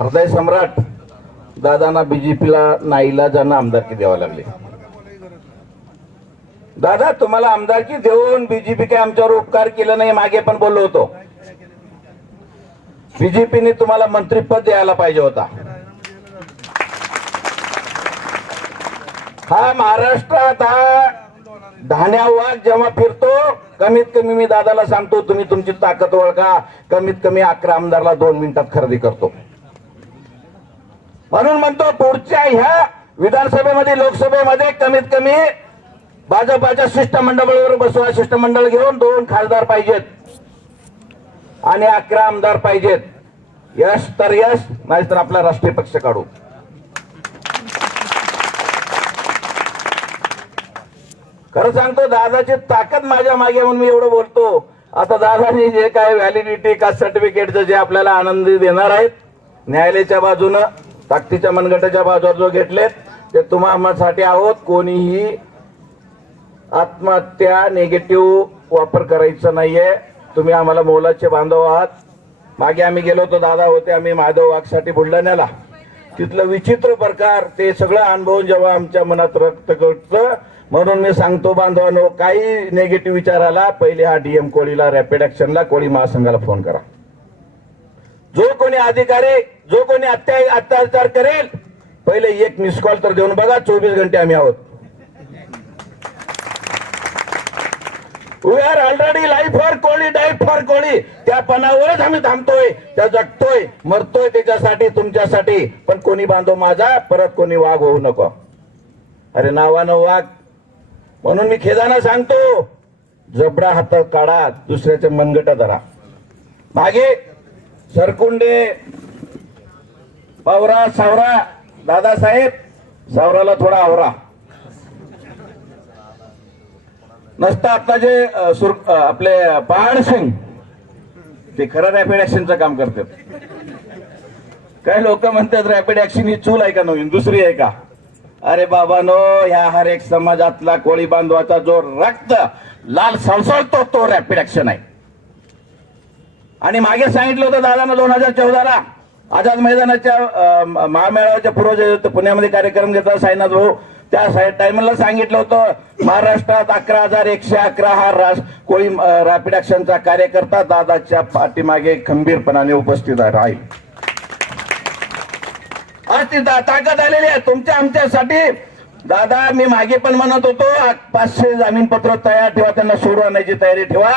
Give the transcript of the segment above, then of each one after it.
हृदय सम्राट दादांना बीजेपीला नाईला ज्यांना आमदारकी द्यावं लागली. दादा तुम्हाला आमदारकी देऊन बीजेपी काही आमच्यावर उपकार केलं नाही मागे पण बोललो होतो. बीजेपीने तुम्हाला मंत्रीपद द्यायला पाहिजे होता. हा महाराष्ट्रात हा धान्या वाघ जेव्हा फिरतो कमीत कमी मी दादाला सांगतो तुम्ही तुमची ताकद ओळखा. कमीत कमी अकरा आमदारला दोन मिनिटात खरेदी करतो. म्हणून म्हणतो पुढच्या ह्या विधानसभेमध्ये लोकसभेमध्ये कमीत कमी भाजपाच्या शिष्टमंडळावर बसवा शिष्टमंडळ घेऊन दोन खासदार पाहिजेत आणि अकरा आमदार पाहिजेत. यश तर यश नाहीतर आपला राष्ट्रीय पक्ष काढू. खरं सांगतो दादाची ताकद माझ्या मागे म्हणून मी एवढं बोलतो. आता दादानी जे काय व्हॅलिडिटी कास्ट सर्टिफिकेटचं जे आपल्याला आनंदी देणार आहेत न्यायालयाच्या बाजूनं ताकदीच्या मनगटाच्या बाजूवर जो घेतलेत ते तुम्हासाठी आहोत. कोणीही आत्महत्या निगेटिव्ह वापर करायचा नाहीये. तुम्ही आम्हाला मोलाचे बांधव आहात. मागे आम्ही गेलो होतो दादा होते आम्ही माधव वाघसाठी बुलढाण्याला. तिथलं विचित्र प्रकार ते सगळं अनुभवून जेव्हा आमच्या मनात रक्त कळतं म्हणून मी सांगतो बांधवांनो काही निगेटिव्ह विचार आला पहिले हा डीएम कोळीला रॅपिड ऍक्शनला कोळी महासंघाला फोन करा. जो कोणी अधिकारी जो कोणी अत्या अत्याचार करेल पहिले एक मिस कॉल तर देऊन बघा चोवीस घंटे आम्ही आहोत. We are already live for Koli die for Koli. त्या पणावरच आम्ही थांबतोय त्या जगतोय मरतोय त्याच्यासाठी तुमच्यासाठी. पण कोणी बांधव माझा परत कोणी वाघ होऊ नको. अरे नावानं वाघ. म्हणून मी खेदाना सांगतो जबडा हातात काढा दुसऱ्याच्या मनगटा धरा. मागे सरकुंडे पावरा सावरा दादासाहेब सावराला थोडा आवरा. नसता आता जे सुर आपले पहाड सिंग ते खरं रॅपिड ऍक्शनचं काम करतात. काही लोक म्हणतात रॅपिड ऍक्शन ही चूल आहे का नवीन? दुसरी आहे का? अरे बाबा नो ह्या हर एक समाजातला कोळी बांधवाचा जो रक्त लाल सळसळतो तो रॅपिड ऍक्शन आहे. आणि मागे सांगितलं होतं दादानं दोन हजार चौदाला. आझाद मैदानाच्या महामेळाव्याच्या पूर्व पुण्यामध्ये कार्यक्रम घेतला साईनाथ भाऊ. त्या टायमाला सांगितलं होतं महाराष्ट्रात अकरा हजार एकशे अकरा हा रास कोळी रॅपिड ऍक्शनचा कार्यकर्ता दादाच्या पाठीमागे खंबीरपणाने उपस्थित आहे- राहील. आज ती ताकद आलेली आहे तुमच्या आमच्यासाठी. दादा मी मागे पण म्हणत होतो पाचशे जामीन पत्र तयार ठेवा त्यांना सोडून आणायची तयारी ठेवा.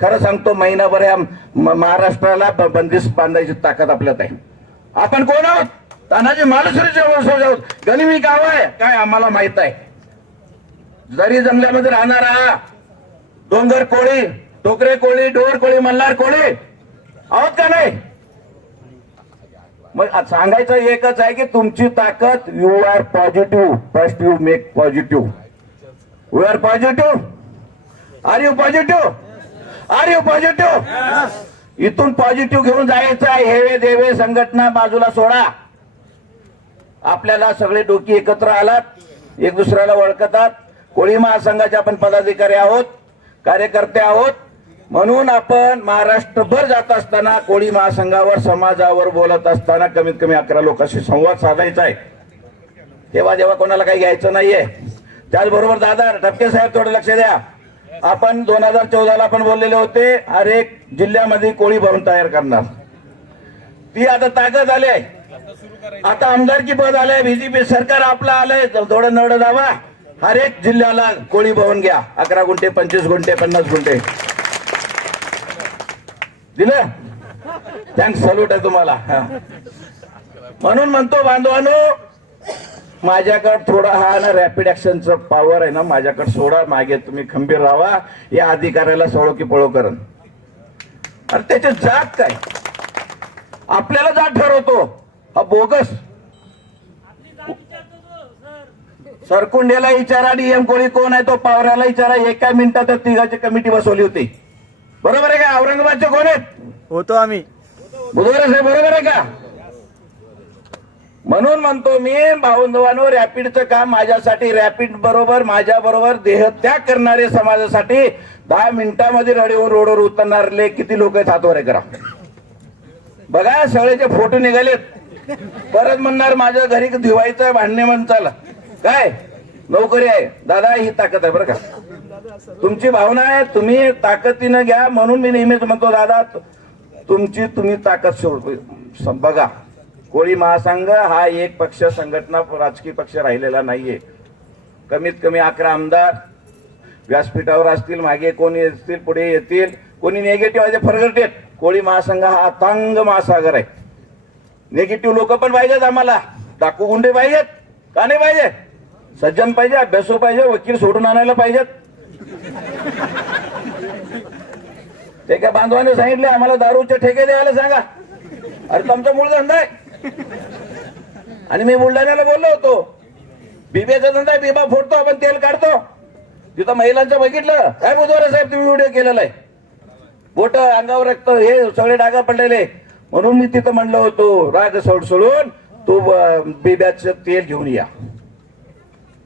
खरं सांगतो महिनाभर या महाराष्ट्राला बंदिस्त बंदिश बांधायची ताकद आपल्यात आहे. आपण कोण आहोत? तानाजी मालुसरीचे वंशज आहोत. गनिमी गाव आहे काय आम्हाला माहीत आहे. जरी जंगलामध्ये राहणारा डोंगर कोळी टोकरे कोळी डोर कोळी मल्हार कोळी आहोत का नाही? मग सांगायचं एकच आहे की तुमची ताकद you are positive first you make positive you are positive are you positive are you positive इथून पॉझिटिव्ह घेऊन जायचं आहे. हेवे देवे संघटना बाजूला सोडा. आपल्याला सगळे डोकी एकत्र आलात. एक दुसऱ्याला ओळखतात. कोळी महासंघाचे आपण पदाधिकारी आहोत. कार्यकर्ते आहोत. म्हणून आपण महाराष्ट्रभर जात असताना कोळी महासंघावर समाजावर बोलत असताना कमीत कमी अकरा लोकांशी संवाद साधायचा आहे. तेव्हा जेव्हा कोणाला काही घ्यायचं नाहीये. त्याचबरोबर दादा ठपके साहेब थोडं लक्ष द्या. आपण दोन हजार चौदाला आपण बोललेले होते हर एक जिल्ह्यामध्ये कोळी भरून तयार करणार. ती आता ताकद आली आहे. आता आमदारकी पद आलंय बीजेपी सरकार आपलं आलंय थोडं नवडं दावा हर एक जिल्ह्याला कोळी भवन घ्या. अकरा गुंठे पंचवीस गुंठे पन्नास गुंठे. दिलं? थँक्स सल्यूट आहे तुम्हाला. हा. म्हणून म्हणतो बांधवानो माझ्याकडे थोडा हा ना रॅपिड ऍक्शनचं पॉवर आहे ना माझ्याकडे सोडा मागे तुम्ही खंबीर राहा. या अधिकाऱ्याला सोडो की पळो करण. अरे त्याची जात काय? आपल्याला जात ठरवतो. हा बोगस. सरकुंडेला विचारा डीएम कोळी कोण आहे तो पावऱ्याला विचारा. एका मिनिटात तिघाची कमिटी बसवली होती. बरोबर आहे का? औरंगाबादचे कोण आहेत? होतो आम्ही. बुधवार साहेब बरोबर आहे का? म्हणून म्हणतो मी भाऊंदवानो रॅपिडचं काम माझ्यासाठी रॅपिड बरोबर माझ्या बरोबर देहत्याग करणारे समाजासाठी दहा मिनिटामध्ये रडीवर रोडवर उतरणारे किती लोक आहेत हातवर करा. बघा सगळेचे फोटो निघालेत. परत म्हणणार माझ्या घरी धुवायचं भांडणे म्हण चाला. काय? नोकरी आहे. दादा ही ताकद आहे बरं का? तुमची भावना आहे तुम्ही ताकदीनं घ्या म्हणून मी नेहमीच म्हणतो दादा तुमची तुम्ही ताकद सोड. बघा कोळी महासंघ हा एक पक्ष संघटना राजकीय पक्ष राहिलेला नाहीये. कमीत कमी अकरा आमदार व्यासपीठावर असतील मागे कोणी येतील पुढे येतील कोणी नेगेटिव्ह आहे फरगटेल कोळी महासंघ हा अथांग महासागर आहे. निगेटिव्ह लोक पण पाहिजेत आम्हाला. डाकू गुंडे पाहिजेत का नाही पाहिजे सज्जन पाहिजे अभ्यासू पाहिजे वकील सोडून आणायला पाहिजेत. ते काय बांधवाने सांगितले आम्हाला दारूचे ठेके द्यायला सांगा. अरे तुमचा मूळ धंदा आहे. आणि मी बुलढाण्याला बोललो होतो. बिब्याचा धंदा आहे बिबा फोडतो आपण तेल काढतो. तिथं महिलांचं बघितलं. काय बुधवार साहेब तुम्ही व्हिडिओ केलेला आहे. बोट अंगावर रक्त हे सगळे डागा पडलेले. म्हणून मी तिथं म्हणलं होतो राग सोड सोडून तू अं, बिब्याचं तेल घेऊन या.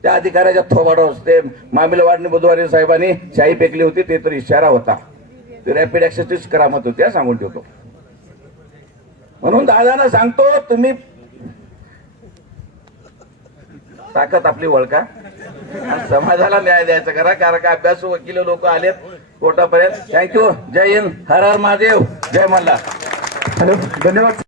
त्या अधिकाऱ्याच्या थोबाडो ते मामिलवाडने बुधवारी साहेबांनी शाही पेकली होती ते तर इशारा होता. ते रॅपिड ऍक्सेस करामत होती सांगून ठेवतो. म्हणून दादांना सांगतो तुम्ही ताकद आपली वळका समाजाला न्याय द्यायचा करा कारण का अभ्यासू वकील लोक आलेत कोर्टापर्यंत थँक्यू जय हिंद. हर हर महादेव. जय मल्ला हॅलो धन्यवाद.